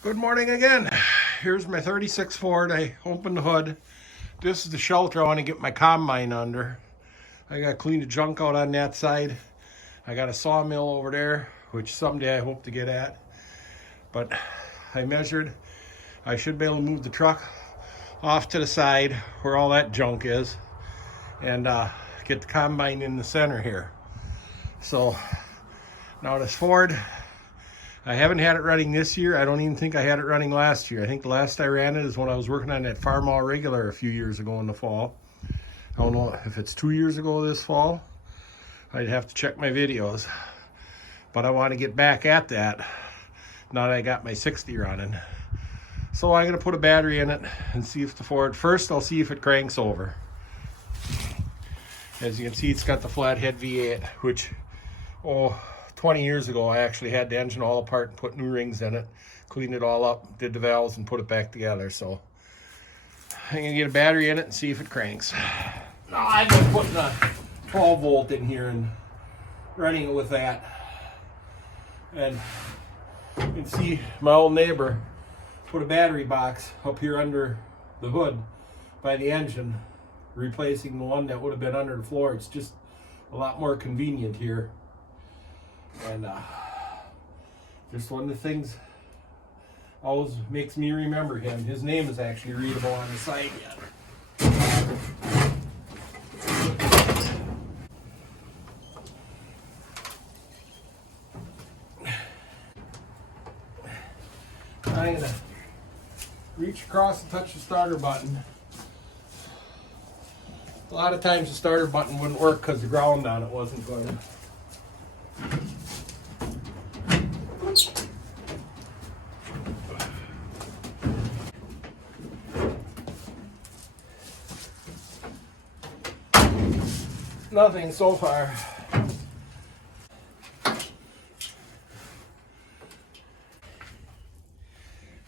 Good morning again. Here's my 36 Ford. I opened the hood. This is the shelter I want to get my combine under. I got to clean the junk out on that side. I got a sawmill over there, which someday I hope to get at. But I measured. I should be able to move the truck off to the side where all that junk is and get the combine in the center here. So now this Ford, I haven't had it running this year. I don't even think I had it running last year. I think the last I ran it is when I was working on that Farm All Regular a few years ago in the fall. I don't know if it's 2 years ago this fall. I'd have to check my videos. But I want to get back at that now that I got my 60 running. So I'm going to put a battery in it and see if the Ford, first I'll see if it cranks over. As you can see, it's got the flathead V8, which, 20 years ago, I actually had the engine all apart and put new rings in it, cleaned it all up, did the valves, and put it back together. So I'm going to get a battery in it and see if it cranks. Now I've been putting a 12 volt in here and running it with that. And you can see my old neighbor put a battery box up here under the hood by the engine, replacing the one that would have been under the floor. It's just a lot more convenient here. And just one of the things always makes me remember him. His name is actually readable on the side yet. I'm going to reach across and touch the starter button. A lot of times the starter button wouldn't work because the ground on it wasn't good. Nothing so far.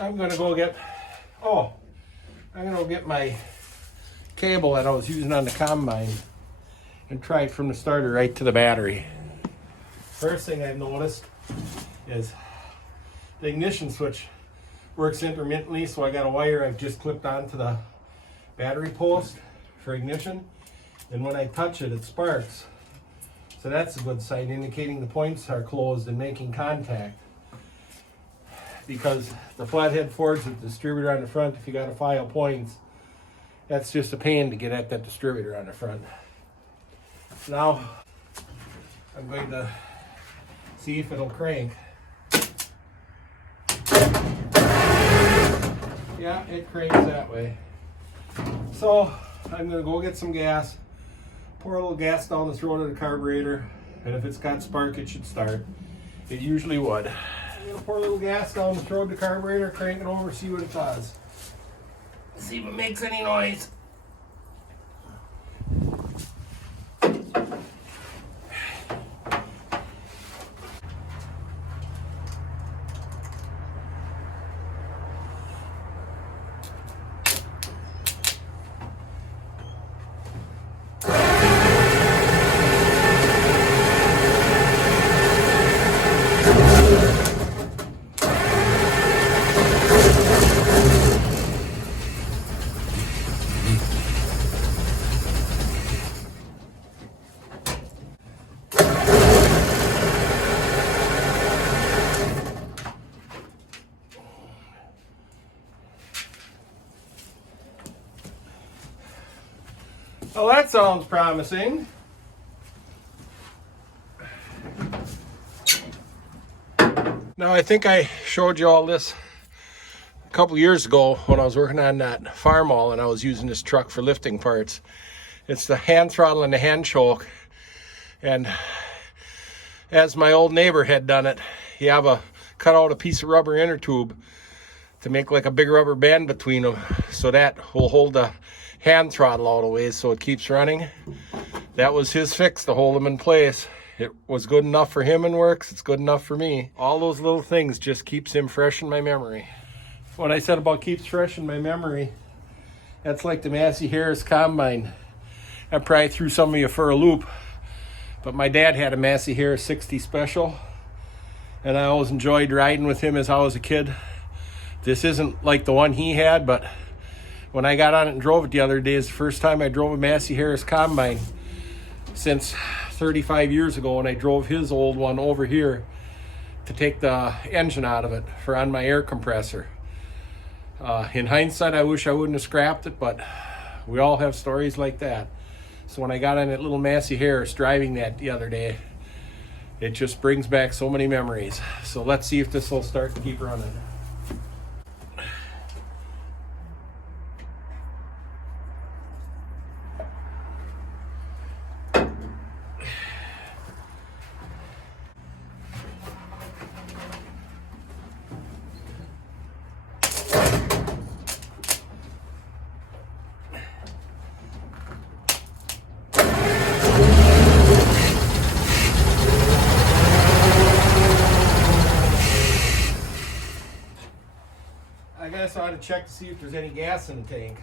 I'm gonna go get my cable that I was using on the combine and try it from the starter right to the battery. First thing I've noticed is the ignition switch works intermittently, so I got a wire I've just clipped onto the battery post for ignition, and when I touch it, it sparks. So that's a good sign, indicating the points are closed and making contact. Because the flathead Fords with the distributor on the front, if you got to file points, that's just a pain to get at that distributor on the front. Now I'm going to see if it'll crank. Yeah, it cranks that way. So I'm going to go get some gas, pour a little gas down the throat of the carburetor, and if it's got spark, it should start. It usually would. I'm going to pour a little gas down the throat of the carburetor, crank it over, see what it does. See if it makes any noise. Well, that sounds promising. Now, I think I showed you all this a couple years ago when I was working on that farm all and I was using this truck for lifting parts. It's the hand throttle and the hand choke. And as my old neighbor had done it, you have a cut out a piece of rubber inner tube to make like a big rubber band between them, so that will hold the hand throttle all the way so it keeps running. That was his fix to hold them in place. It was good enough for him and works. It's good enough for me. All those little things just keeps him fresh in my memory. What I said about keeps fresh in my memory, that's like the Massey Harris combine. I probably threw some of you for a loop, but my dad had a Massey Harris 60 special, and I always enjoyed riding with him as I was a kid. This isn't like the one he had, but when I got on it and drove it the other day, it's the first time I drove a Massey Harris combine since 35 years ago when I drove his old one over here to take the engine out of it for on my air compressor. In hindsight, I wish I wouldn't have scrapped it, but we all have stories like that. So when I got on that little Massey Harris driving that the other day, it just brings back so many memories. So let's see if this will start to keep running. I guess I ought to check to see if there's any gas in the tank.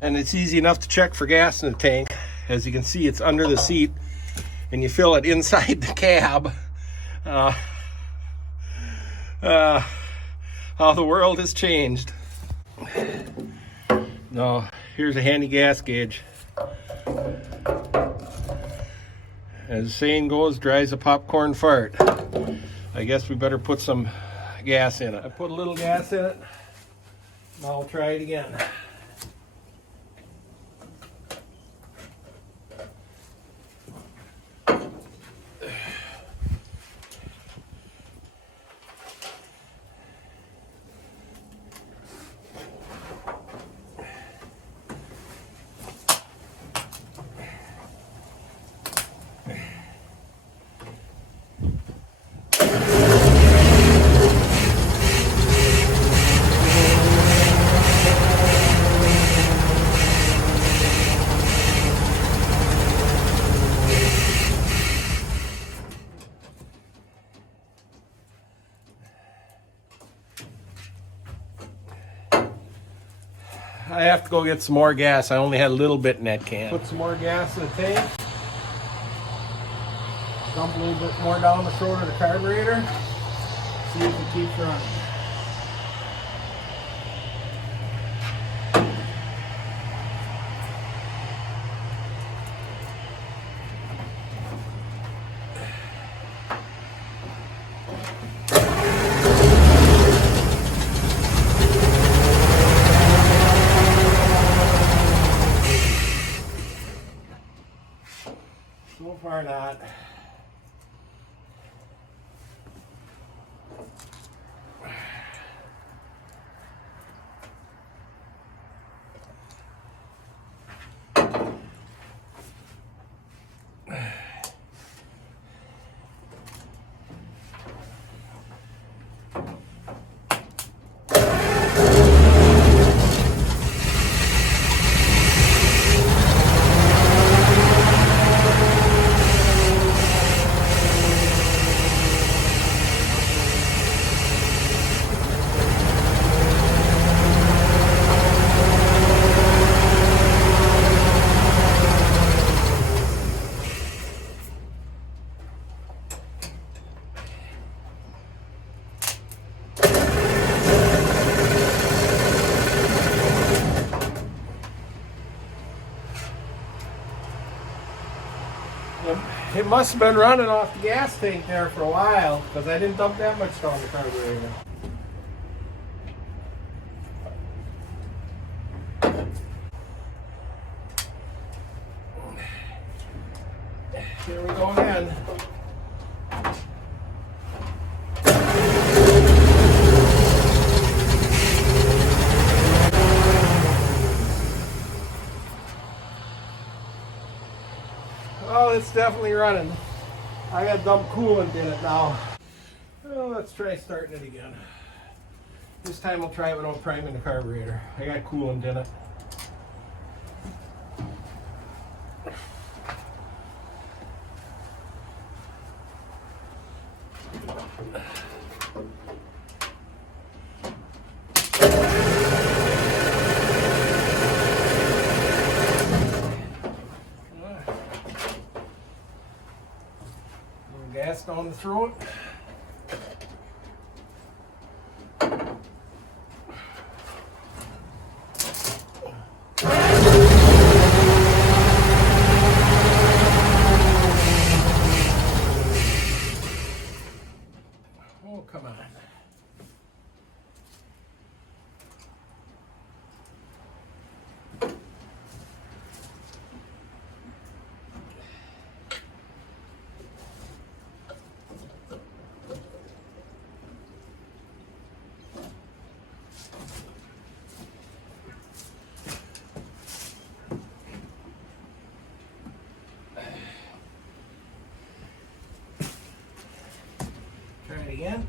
And it's easy enough to check for gas in the tank. As you can see, it's under the seat and you fill it inside the cab. How the world has changed. Now, here's a handy gas gauge. As the saying goes, dry as a popcorn fart. I guess we better put some gas in it. I put a little gas in it. Now I'll try it again. I have to go get some more gas. I only had a little bit in that can. Put some more gas in the tank. Dump a little bit more down the throat of the carburetor. See if it keeps running. So far not. It must have been running off the gas tank there for a while because I didn't dump that much down the carburetor. Here we go again. Oh, it's definitely running. I got dump coolant in it now. Oh, let's try starting it again. This time I'll try it without priming the carburetor. I got coolant in it. down the throat. Oh, come on. Try it again.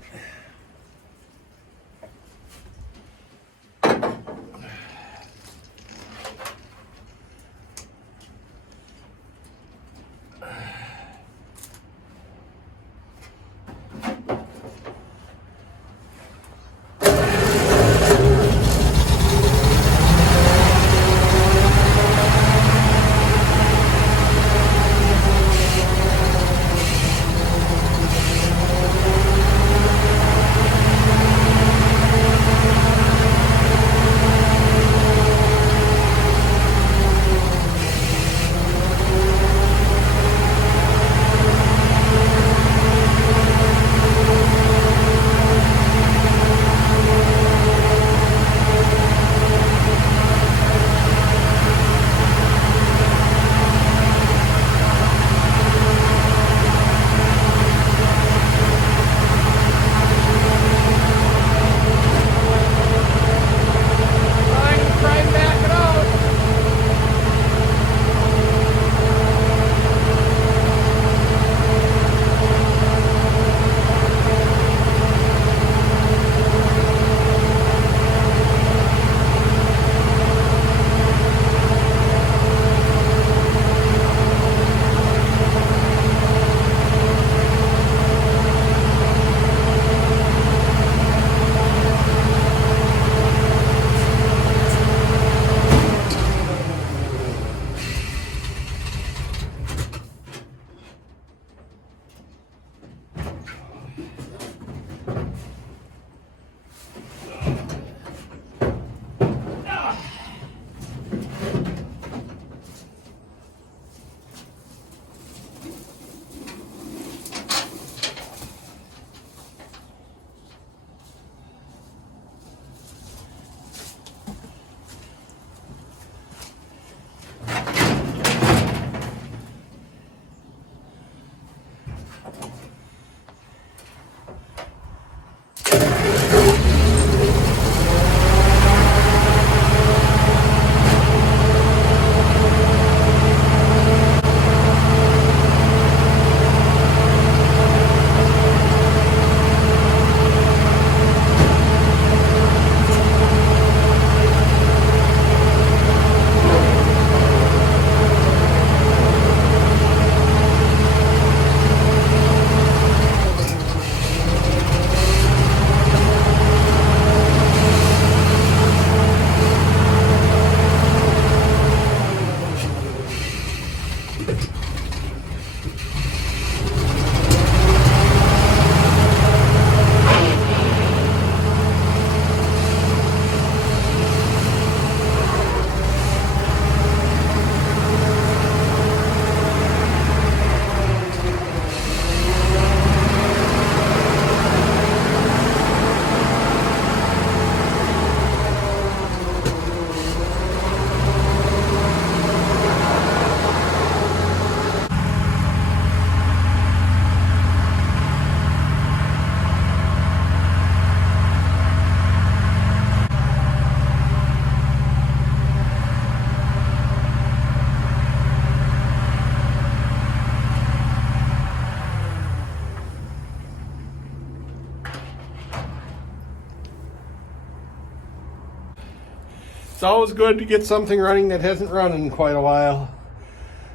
It's always good to get something running that hasn't run in quite a while.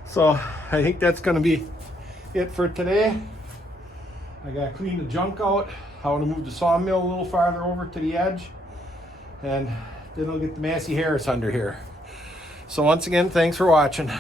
So I think that's going to be it for today. I got to clean the junk out. I want to move the sawmill a little farther over to the edge, and then I'll get the Massey Harris under here. So once again, thanks for watching.